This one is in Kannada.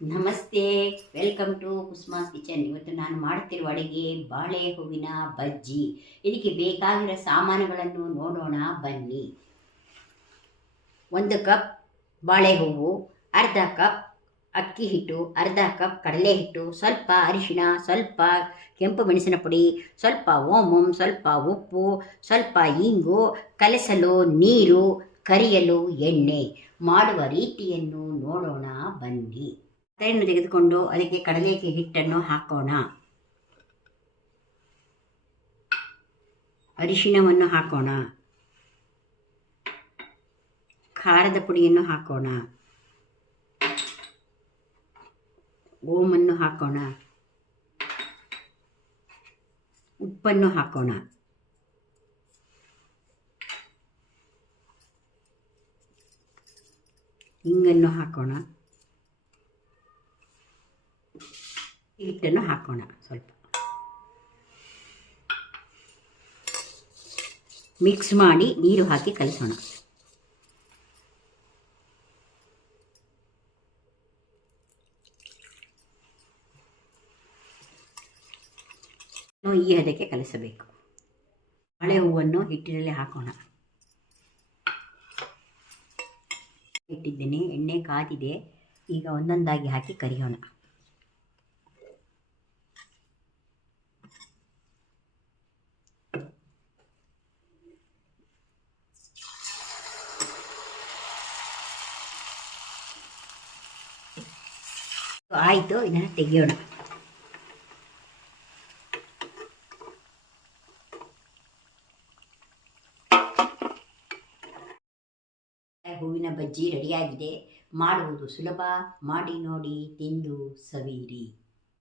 ನಮಸ್ತೆ, ವೆಲ್ಕಮ್ ಟು ಕುಸುಮಾಸ್ ಕಿಚನ್. ಇವತ್ತು ನಾನು ಮಾಡುತ್ತಿರುವ ಅಡುಗೆ ಬಾಳೆ ಹೂವಿನ ಬಜ್ಜಿ. ಇದಕ್ಕೆ ಬೇಕಾಗಿರೋ ಸಾಮಾನುಗಳನ್ನು ನೋಡೋಣ ಬನ್ನಿ. 1 ಕಪ್ ಬಾಳೆ ಹೂವು, ಅರ್ಧ ಕಪ್ ಅಕ್ಕಿ ಹಿಟ್ಟು, ಅರ್ಧ ಕಪ್ ಕಡಲೆ ಹಿಟ್ಟು, ಸ್ವಲ್ಪ ಅರಿಶಿಣ, ಸ್ವಲ್ಪ ಕೆಂಪು ಮೆಣಸಿನ ಪುಡಿ, ಸ್ವಲ್ಪ ಓಮು, ಸ್ವಲ್ಪ ಉಪ್ಪು, ಸ್ವಲ್ಪ ಇಂಗು, ಕಲಸಲು ನೀರು, ಕರಿಯಲು ಎಣ್ಣೆ. ಮಾಡುವ ರೀತಿಯನ್ನು ನೋಡೋಣ ಬನ್ನಿ. ಪಾತ್ರೆಯನ್ನು ತೆಗೆದುಕೊಂಡು ಅದಕ್ಕೆ ಕಡಲೆ ಹಿಟ್ಟನ್ನು ಹಾಕೋಣ. ಅರಿಶಿಣವನ್ನು ಹಾಕೋಣ. ಖಾರದ ಪುಡಿಯನ್ನು ಹಾಕೋಣ. ಓಮನ್ನು ಹಾಕೋಣ. ಉಪ್ಪನ್ನು ಹಾಕೋಣ. ಇಂಗನ್ನು ಹಾಕೋಣ. ಹಿಟ್ಟನ್ನು ಹಾಕೋಣ. ಸ್ವಲ್ಪ ಮಿಕ್ಸ್ ಮಾಡಿ ನೀರು ಹಾಕಿ ಕಲಿಸೋಣ. ಈ ಹದಕ್ಕೆ ಕಲಿಸಬೇಕು. ಬಾಳೆ ಹೂವನ್ನು ಹಿಟ್ಟಿನಲ್ಲಿ ಹಾಕೋಣ. ಇಟ್ಟಿದ್ದೇನೆ, ಎಣ್ಣೆ ಕಾದಿದೆ. ಈಗ ಒಂದೊಂದಾಗಿ ಹಾಕಿ ಕರಿಯೋಣ. ಆಯಿತು, ಇದನ್ನು ತೆಗೆಯೋಣ. ಹೂವಿನ ಬಜ್ಜಿ ರೆಡಿಯಾಗಿದೆ. ಮಾಡುವುದು ಸುಲಭ. ಮಾಡಿ ನೋಡಿ, ತಿಂದು ಸವಿಯಿರಿ.